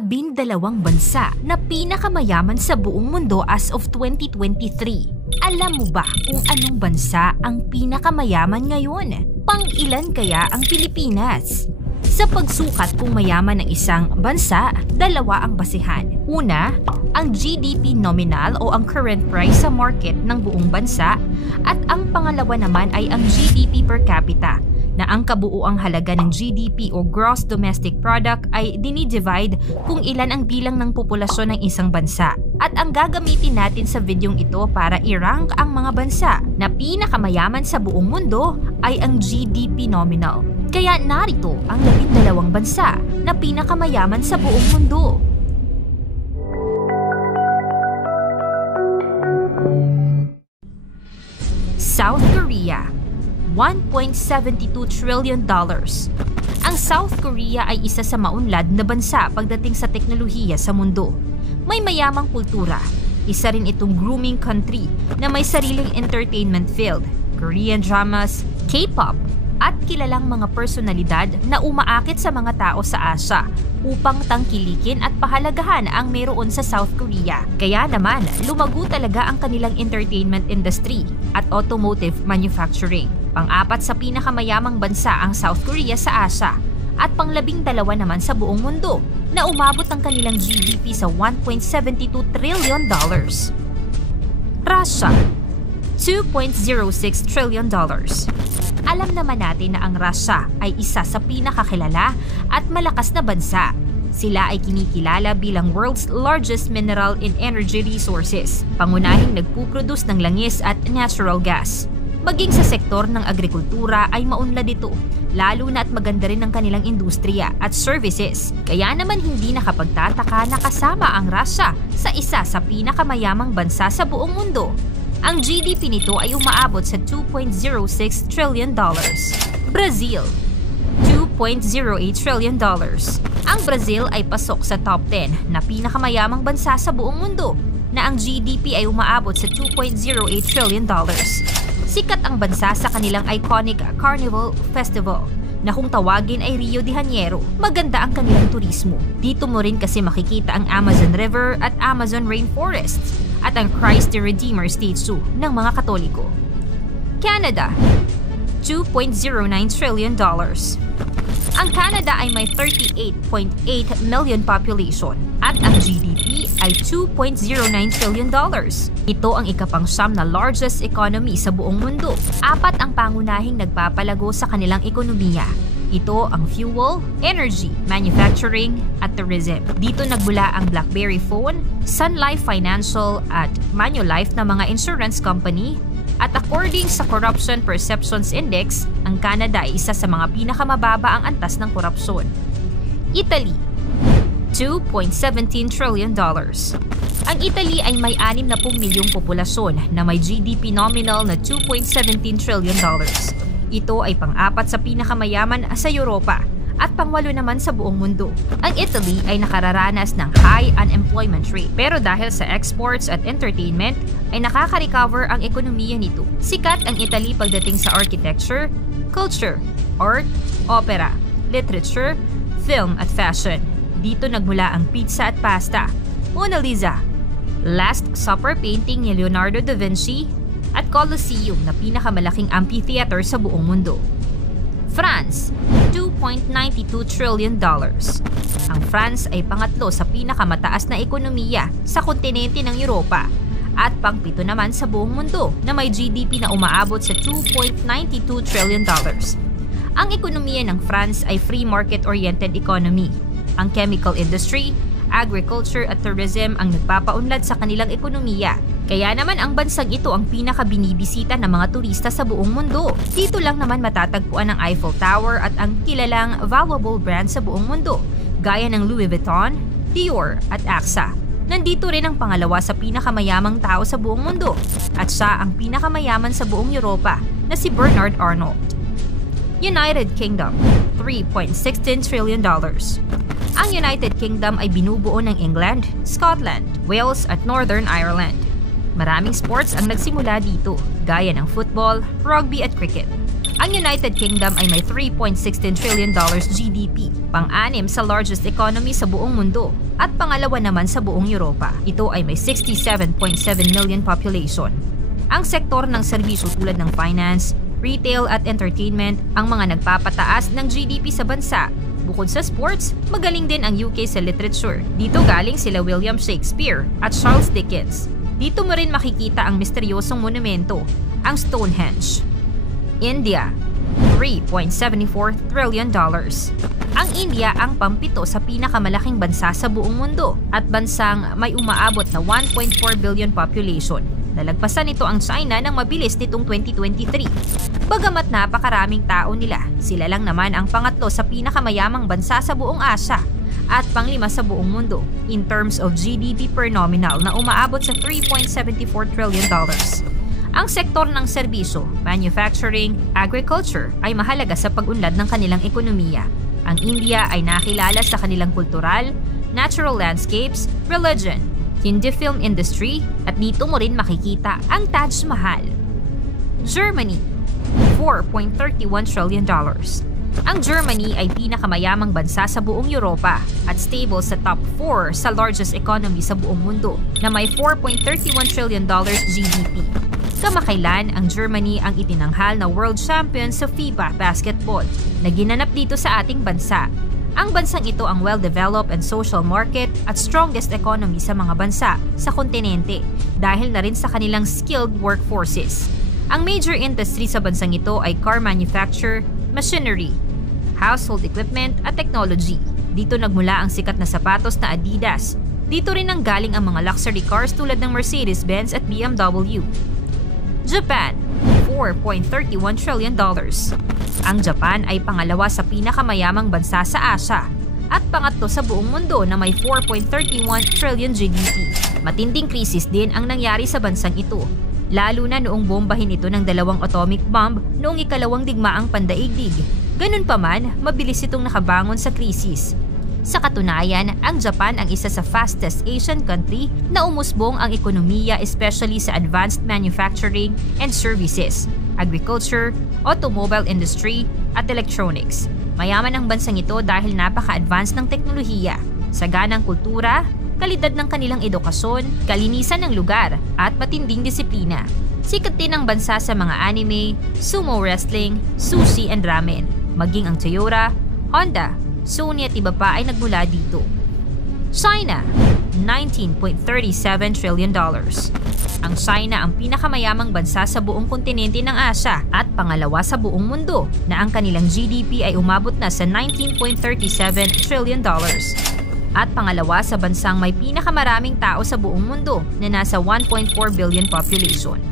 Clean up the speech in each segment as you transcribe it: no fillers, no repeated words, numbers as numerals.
12 bansa na pinakamayaman sa buong mundo as of 2023. Alam mo ba kung anong bansa ang pinakamayaman ngayon? Pang-ilan kaya ang Pilipinas? Sa pagsukat kung mayaman ng isang bansa, dalawa ang basihan. Una, ang GDP nominal o ang current price sa market ng buong bansa, at ang pangalawa naman ay ang GDP per capita, na ang kabuuang halaga ng GDP o Gross Domestic Product ay dinidivide kung ilan ang bilang ng populasyon ng isang bansa. At ang gagamitin natin sa videong ito para i-rank ang mga bansa na pinakamayaman sa buong mundo ay ang GDP nominal. Kaya narito ang 12 bansa na pinakamayaman sa buong mundo. South Korea, $1.72 trillion. Ang South Korea ay isa sa maunlad na bansa pagdating sa teknolohiya sa mundo. May mayamang kultura. Isa rin itong grooming country na may sariling entertainment field, Korean dramas, K-pop, at kilalang mga personalidad na umaakit sa mga tao sa Asia upang tangkilikin at pahalagahan ang meron sa South Korea. Kaya naman, lumago talaga ang kanilang entertainment industry at automotive manufacturing. Pang-apat sa pinakamayamang bansa ang South Korea sa Asia at pang-12 naman sa buong mundo na umabot ang kanilang GDP sa $1.72 trillion. Russia, $2.06 trillion. Alam naman natin na ang Russia ay isa sa pinakakilala at malakas na bansa. Sila ay kinikilala bilang world's largest mineral and energy resources, pangunahing nagpuproduce ng langis at natural gas. Maging sa sektor ng agrikultura ay maunlad ito, lalo na at maganda rin ang kanilang industriya at services. Kaya naman hindi nakapagtataka na kasama ang Russia sa isa sa pinakamayamang bansa sa buong mundo. Ang GDP nito ay umaabot sa $2.06 trillion. Brazil, $2.08 trillion. Ang Brazil ay pasok sa top 10 na pinakamayamang bansa sa buong mundo na ang GDP ay umaabot sa $2.08 trillion. Sikat ang bansa sa kanilang iconic Carnival Festival na kung tawagin ay Rio de Janeiro. Maganda ang kanilang turismo. Dito mo rin kasi makikita ang Amazon River at Amazon Rainforest at ang Christ the Redeemer State Zoo ng mga Katoliko. Canada, $2.09 trillion. Ang Canada ay may 38.8 million population at ang GDP ay $2.09 trillion. Ito ang ikapang-siyam na largest economy sa buong mundo. Apat ang pangunahing nagpapalago sa kanilang ekonomiya. Ito ang fuel, energy, manufacturing, at tourism. Dito nagmula ang BlackBerry phone, Sun Life Financial at Manulife na mga insurance company. At according sa Corruption Perceptions Index, ang Canada ay isa sa mga pinakamababa ang antas ng korupsyon. Italy, $2.17 trillion. Ang Italy ay may 60 milyong populasyon na may GDP nominal na $2.17 trillion. Ito ay pang-apat sa pinakamayaman sa Europa at pang-8 naman sa buong mundo. Ang Italy ay nakararanas ng high unemployment rate, pero dahil sa exports at entertainment ay nakaka-recover ang ekonomiya nito. Sikat ang Italy pagdating sa architecture, culture, art, opera, literature, film at fashion. Dito nagmula ang pizza at pasta, Mona Lisa, Last Supper painting ni Leonardo da Vinci, at Colosseum na pinakamalaking amphitheater sa buong mundo. France, $2.92 trillion. Ang France ay pangatlo sa pinakamataas na ekonomiya sa kontinente ng Europa at pang-7 naman sa buong mundo na may GDP na umaabot sa $2.92 trillion. Ang ekonomiya ng France ay free market-oriented economy. Ang chemical industry, agriculture at tourism ang nagpapaunlad sa kanilang ekonomiya. Kaya naman ang bansang ito ang pinakabinibisita ng mga turista sa buong mundo. Dito lang naman matatagpuan ang Eiffel Tower at ang kilalang valuable brand sa buong mundo, gaya ng Louis Vuitton, Dior at AXA. Nandito rin ang pangalawa sa pinakamayamang tao sa buong mundo at siya ang pinakamayaman sa buong Europa na si Bernard Arnault. United Kingdom, $3.16 trillion. Ang United Kingdom ay binubuo ng England, Scotland, Wales at Northern Ireland. Maraming sports ang nagsimula dito, gaya ng football, rugby at cricket. Ang United Kingdom ay may $3.16 trillion GDP, pang-anim sa largest economy sa buong mundo, at pangalawa naman sa buong Europa. Ito ay may 67.7 million population. Ang sektor ng serbisyo tulad ng finance, retail at entertainment ang mga nagpapataas ng GDP sa bansa. Bukod sa sports, magaling din ang UK sa literature. Dito galing sila William Shakespeare at Charles Dickens. Dito mo rin makikita ang misteryosong monumento, ang Stonehenge. India, $3.74 trillion. Ang India ang pampito sa pinakamalaking bansa sa buong mundo at bansang may umaabot na 1.4 billion population. Nalagpasan nito ang China ng mabilis nitong 2023. Bagamat napakaraming tao nila, sila lang naman ang pangatlo sa pinakamayamang bansa sa buong Asya at panglima sa buong mundo in terms of GDP per nominal na umaabot sa $3.74 trillion. Ang sektor ng serbisyo, manufacturing, agriculture ay mahalaga sa pag-unlad ng kanilang ekonomiya. Ang India ay nakilala sa kanilang kultural, natural landscapes, religion, Hindi film industry, at dito mo rin makikita ang Taj Mahal. Germany, $4.31 trillion. Ang Germany ay pinakamayamang bansa sa buong Europa at stable sa top 4 sa largest economy sa buong mundo na may $4.31 trillion GDP. Kamakailan, ang Germany ang itinanghal na world champion sa FIBA basketball na ginanap dito sa ating bansa. Ang bansang ito ang well-developed and social market at strongest economy sa mga bansa sa kontinente dahil na rin sa kanilang skilled workforces. Ang major industry sa bansang ito ay car manufacture, machinery, household equipment at technology. Dito nagmula ang sikat na sapatos na Adidas. Dito rin nanggaling ang mga luxury cars tulad ng Mercedes-Benz at BMW. Japan, $4.31 trillion. Ang Japan ay pangalawa sa pinakamayamang bansa sa Asya at pangatlo sa buong mundo na may 4.31 trillion GDP. Matinding krisis din ang nangyari sa bansang ito, lalo na noong bombahin ito ng dalawang atomic bomb noong ikalawang digmaang pandaigdig. Ganun pa man, mabilis itong nakabangon sa krisis. Sa katunayan, ang Japan ang isa sa fastest Asian country na umusbong ang ekonomiya especially sa advanced manufacturing and services, agriculture, automobile industry, at electronics. Mayaman ang bansang ito dahil napaka-advanced ng teknolohiya, saganang kultura, kalidad ng kanilang edukasyon, kalinisan ng lugar, at matinding disiplina. Sikat din ang bansa sa mga anime, sumo wrestling, sushi and ramen. Maging ang Toyota, Honda, Sony at iba pa ay nagmula dito. China, $19.37 trillion. Ang China ang pinakamayamang bansa sa buong kontinente ng Asya at pangalawa sa buong mundo na ang kanilang GDP ay umabot na sa $19.37 trillion. At pangalawa sa bansang may pinakamaraming tao sa buong mundo na nasa 1.4 billion population.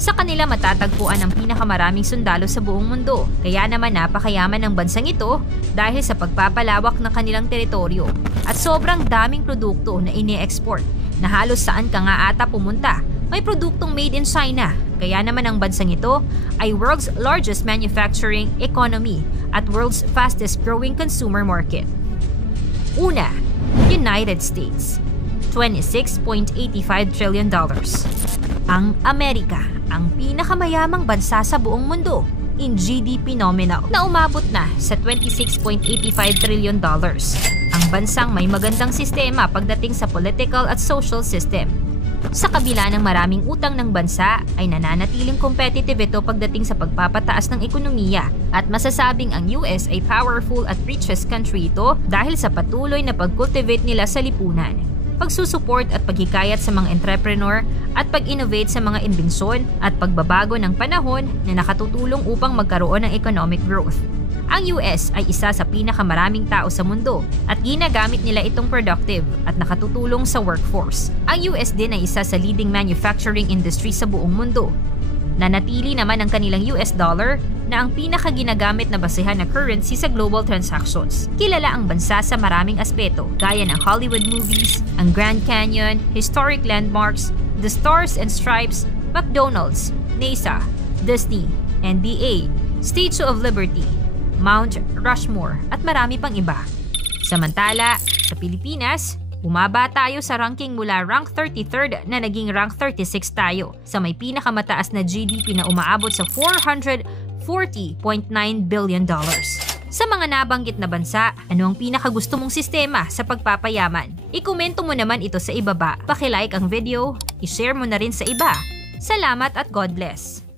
Sa kanila matatagpuan ang pinakamaraming sundalo sa buong mundo, kaya naman napakayaman ng bansang ito dahil sa pagpapalawak ng kanilang teritoryo at sobrang daming produkto na ine-export na halos saan ka nga ata pumunta. May produktong made in China, kaya naman ang bansang ito ay world's largest manufacturing economy at world's fastest growing consumer market. Una, United States, $26.85 trillion. Ang Amerika, ang pinakamayamang bansa sa buong mundo in GDP nominal na umabot na sa $26.85 trillion. Ang bansang may magandang sistema pagdating sa political at social system. Sa kabila ng maraming utang ng bansa ay nananatiling competitive ito pagdating sa pagpapataas ng ekonomiya at masasabing ang US ay powerful at richest country ito dahil sa patuloy na pag-cultivate nila sa lipunan, pagsusuport at paghikayat sa mga entrepreneur at pag-innovate sa mga imbensyon at pagbabago ng panahon na nakatutulong upang magkaroon ng economic growth. Ang US ay isa sa pinakamaraming tao sa mundo at ginagamit nila itong productive at nakatutulong sa workforce. Ang US din ay isa sa leading manufacturing industry sa buong mundo. Nanatili naman ang kanilang US dollar na ang pinakaginagamit na basehan na currency sa global transactions. Kilala ang bansa sa maraming aspeto gaya ng Hollywood movies, ang Grand Canyon, historic landmarks, the Stars and Stripes, McDonald's, NASA, Disney, NBA, Statue of Liberty, Mount Rushmore at marami pang iba. Samantala, sa Pilipinas, bumaba tayo sa ranking mula rank 33rd na naging rank 36 tayo sa may pinakamataas na GDP na umaabot sa $440 $40.9 billion. Sa mga nabanggit na bansa, ano ang pinakagusto mong sistema sa pagpapayaman? Ikomento mo naman ito sa ibaba. Paki-like ang video, i-share mo na rin sa iba. Salamat at God bless!